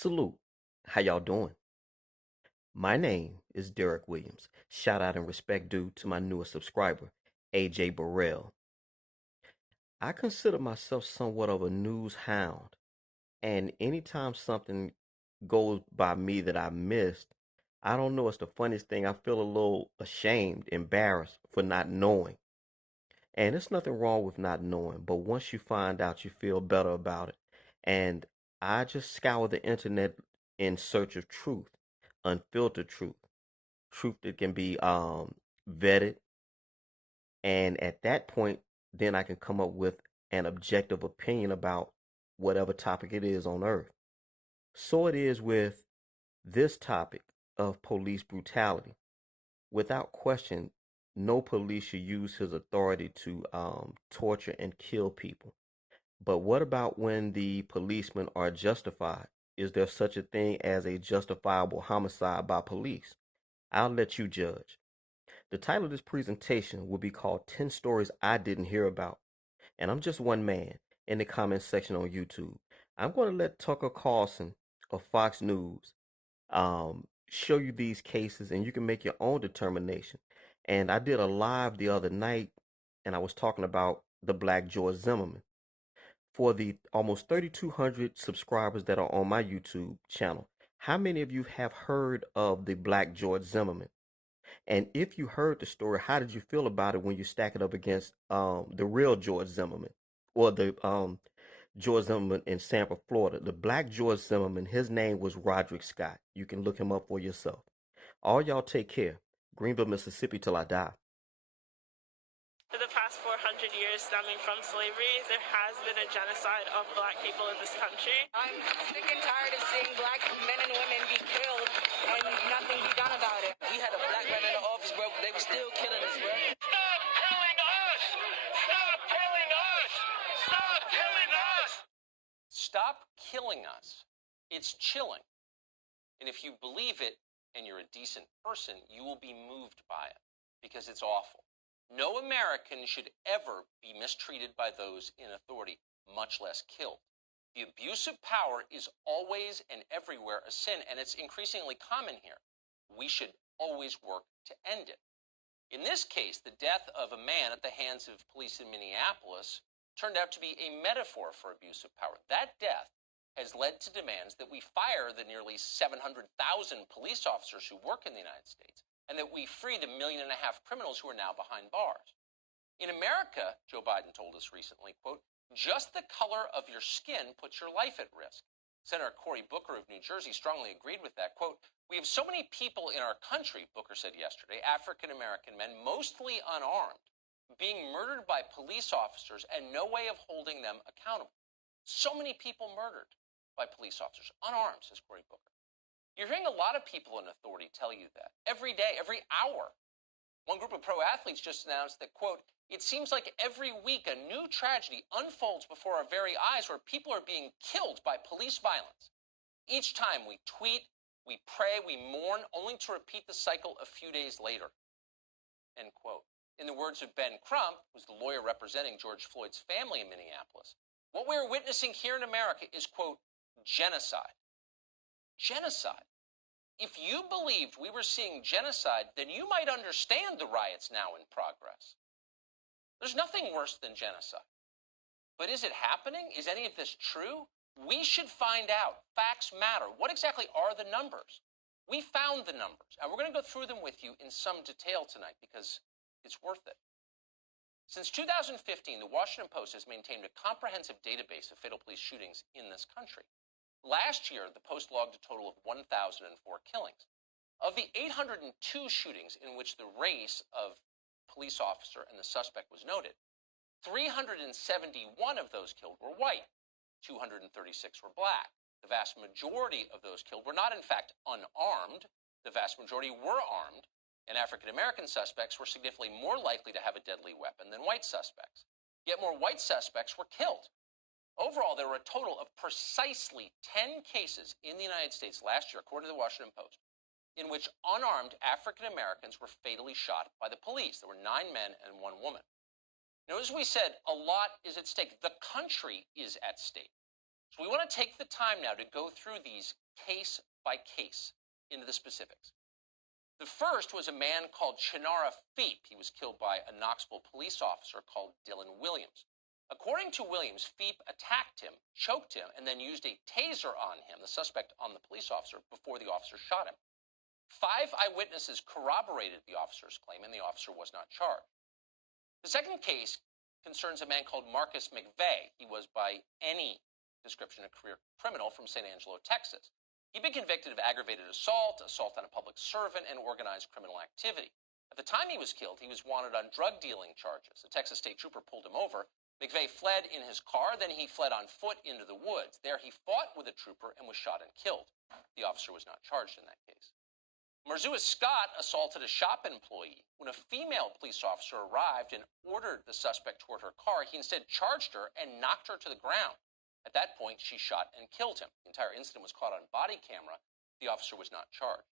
Salute. How y'all doing? My name is DerrickCWilliams. Shout out and respect due to my newest subscriber, AJ Burrell. I consider myself somewhat of a news hound, and anytime something goes by me that I missed, I don't know, it's the funniest thing. I feel a little ashamed, embarrassed for not knowing. And there's nothing wrong with not knowing, but once you find out, you feel better about it. And I just scour the internet in search of truth, unfiltered truth that can be vetted. And at that point, then I can come up with an objective opinion about whatever topic it is on earth. So it is with this topic of police brutality. Without question, no police should use his authority to torture and kill people. But what about when the policemen are justified? Is there such a thing as a justifiable homicide by police? I'll let you judge. The title of this presentation will be called 10 Stories I Didn't Hear About. And I'm just one man in the comment section on YouTube. I'm going to let Tucker Carlson of Fox News show you these cases and you can make your own determination. And I did a live the other night and I was talking about the Black George Zimmerman. For the almost 3,200 subscribers that are on my YouTube channel, how many of you have heard of the Black George Zimmerman? And if you heard the story, how did you feel about it when you stack it up against the real George Zimmerman or the George Zimmerman in Sanford, Florida? The Black George Zimmerman, his name was Roderick Scott. You can look him up for yourself. All y'all take care. Greenville, Mississippi till I die. For the past 400 years stemming from slavery, there has been a genocide of black people in this country. I'm sick and tired of seeing black men and women be killed and nothing be done about it. We had a black man in the office, bro. They were still killing us, bro. Stop killing us! Stop killing us! Stop killing us! Stop killing us. It's chilling. And if you believe it and you're a decent person, you will be moved by it because it's awful. No American should ever be mistreated by those in authority, much less killed. The abuse of power is always and everywhere a sin, and it's increasingly common here. We should always work to end it. In this case, the death of a man at the hands of police in Minneapolis turned out to be a metaphor for abuse of power. That death has led to demands that we fire the nearly 700,000 police officers who work in the United States, and that we free the 1.5 million criminals who are now behind bars. In America, Joe Biden told us recently, quote, just the color of your skin puts your life at risk. Senator Cory Booker of New Jersey strongly agreed with that. Quote, we have so many people in our country, Booker said yesterday, African-American men, mostly unarmed, being murdered by police officers and no way of holding them accountable. So many people murdered by police officers, unarmed, says Cory Booker. You're hearing a lot of people in authority tell you that every day, every hour. One group of pro athletes just announced that, quote, it seems like every week a new tragedy unfolds before our very eyes where people are being killed by police violence. Each time we tweet, we pray, we mourn, only to repeat the cycle a few days later, end quote. In the words of Ben Crump, who's the lawyer representing George Floyd's family in Minneapolis, what we're witnessing here in America is, quote, genocide. Genocide. If you believed we were seeing genocide, then you might understand the riots now in progress. There's nothing worse than genocide. But is it happening? Is any of this true? We should find out. Facts matter. What exactly are the numbers? We found the numbers, and we're going to go through them with you in some detail tonight because it's worth it. Since 2015, the Washington Post has maintained a comprehensive database of fatal police shootings in this country. Last year, the Post logged a total of 1,004 killings. Of the 802 shootings in which the race of police officer and the suspect was noted, 371 of those killed were white, 236 were black. The vast majority of those killed were not, in fact, unarmed. The vast majority were armed, and African-American suspects were significantly more likely to have a deadly weapon than white suspects. Yet more white suspects were killed. Overall, there were a total of precisely 10 cases in the United States last year, according to the Washington Post, in which unarmed African Americans were fatally shot by the police. There were 9 men and 1 woman. Now, as we said, a lot is at stake. The country is at stake. So we want to take the time now to go through these case by case into the specifics. The first was a man called Chinara Feep. He was killed by a Knoxville police officer called Dylan Williams. According to Williams, Feep attacked him, choked him, and then used a taser on him, the suspect on the police officer, before the officer shot him. 5 eyewitnesses corroborated the officer's claim, and the officer was not charged. The second case concerns a man called Marcus McVeigh. He was, by any description, a career criminal from San Angelo, Texas. He'd been convicted of aggravated assault, assault on a public servant, and organized criminal activity. At the time he was killed, he was wanted on drug dealing charges. A Texas state trooper pulled him over. McVeigh fled in his car, then he fled on foot into the woods. There he fought with a trooper and was shot and killed. The officer was not charged in that case. Marzua Scott assaulted a shop employee. When a female police officer arrived and ordered the suspect toward her car, he instead charged her and knocked her to the ground. At that point, she shot and killed him. The entire incident was caught on body camera. The officer was not charged.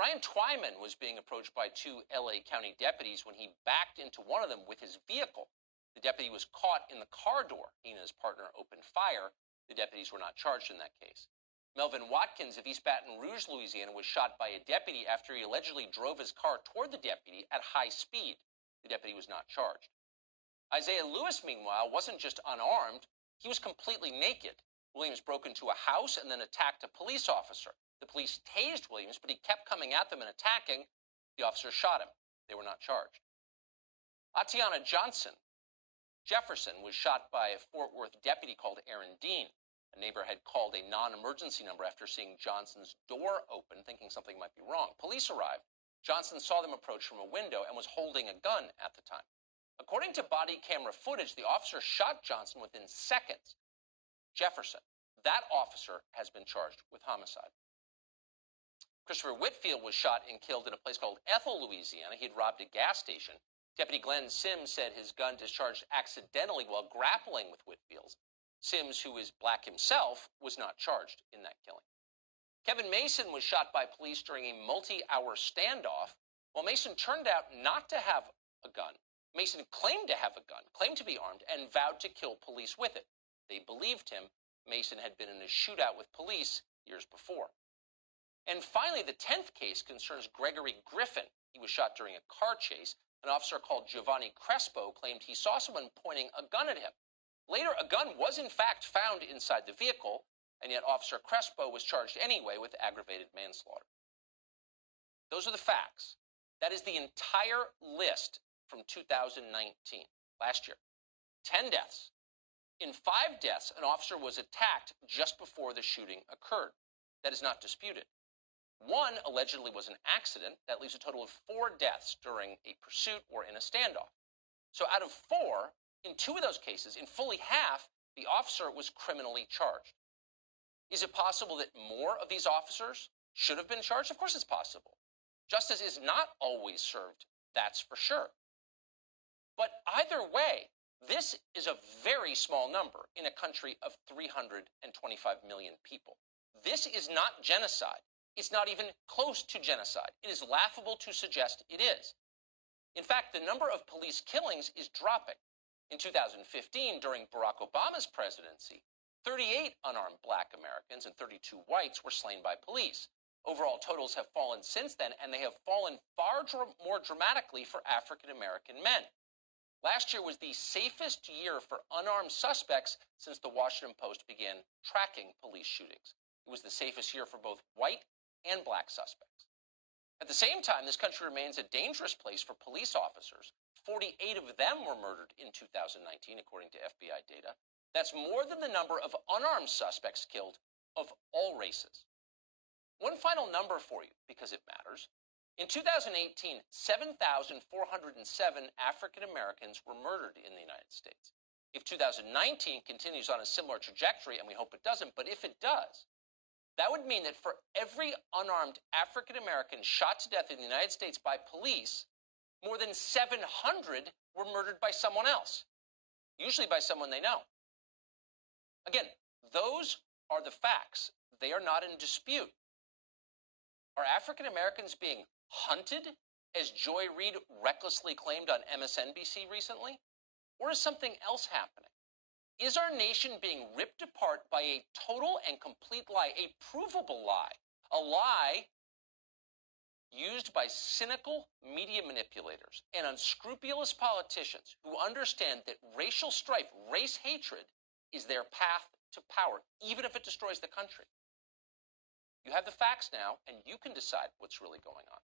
Ryan Twyman was being approached by 2 LA County deputies when he backed into one of them with his vehicle. The deputy was caught in the car door. He and his partner opened fire. The deputies were not charged in that case. Melvin Watkins of East Baton Rouge, Louisiana, was shot by a deputy after he allegedly drove his car toward the deputy at high speed. The deputy was not charged. Isaiah Lewis, meanwhile, wasn't just unarmed. He was completely naked. Williams broke into a house and then attacked a police officer. The police tased Williams, but he kept coming at them and attacking. The officer shot him. They were not charged. Atiana Johnson Jefferson was shot by a Fort Worth deputy called Aaron Dean. A neighbor had called a non-emergency number after seeing Johnson's door open, thinking something might be wrong. Police arrived. Johnson saw them approach from a window and was holding a gun at the time. According to body camera footage, the officer shot Johnson within seconds. Jefferson, that officer, has been charged with homicide. Christopher Whitfield was shot and killed in a place called Ethel, Louisiana. He had robbed a gas station. Deputy Glenn Sims said his gun discharged accidentally while grappling with Whitfield's. Sims, who is black himself, was not charged in that killing. Kevin Mason was shot by police during a multi-hour standoff. While Mason turned out not to have a gun, Mason claimed to have a gun, claimed to be armed, and vowed to kill police with it. They believed him. Mason had been in a shootout with police years before. And finally, the 10th case concerns Gregory Griffin. He was shot during a car chase. An officer called Giovanni Crespo claimed he saw someone pointing a gun at him. Later, a gun was in fact found inside the vehicle, and yet Officer Crespo was charged anyway with aggravated manslaughter. Those are the facts. That is the entire list from 2019, last year. 10 deaths. In 5 deaths, an officer was attacked just before the shooting occurred. That is not disputed. 1 allegedly was an accident. That leaves a total of 4 deaths during a pursuit or in a standoff. So out of 4, in 2 of those cases, in fully half, the officer was criminally charged. Is it possible that more of these officers should have been charged? Of course it's possible. Justice is not always served, that's for sure. But either way, this is a very small number in a country of 325 million people. This is not genocide. It's not even close to genocide. It is laughable to suggest it is. In fact, the number of police killings is dropping. In 2015, during Barack Obama's presidency, 38 unarmed black Americans and 32 whites were slain by police. Overall totals have fallen since then, and they have fallen far more dramatically for African American men. Last year was the safest year for unarmed suspects since the Washington Post began tracking police shootings. It was the safest year for both white and black suspects. At the same time, this country remains a dangerous place for police officers. 48 of them were murdered in 2019, according to FBI data. That's more than the number of unarmed suspects killed of all races. One final number for you, because it matters. In 2018, 7,407 African Americans were murdered in the United States. If 2019 continues on a similar trajectory, and we hope it doesn't, but if it does, that would mean that for every unarmed African American shot to death in the United States by police, more than 700 were murdered by someone else, usually by someone they know. Again, those are the facts. They are not in dispute. Are African Americans being hunted, as Joy Reid recklessly claimed on MSNBC recently? Or is something else happening? Is our nation being ripped apart by a total and complete lie, a provable lie, a lie used by cynical media manipulators and unscrupulous politicians who understand that racial strife, race hatred, is their path to power, even if it destroys the country? You have the facts now, and you can decide what's really going on.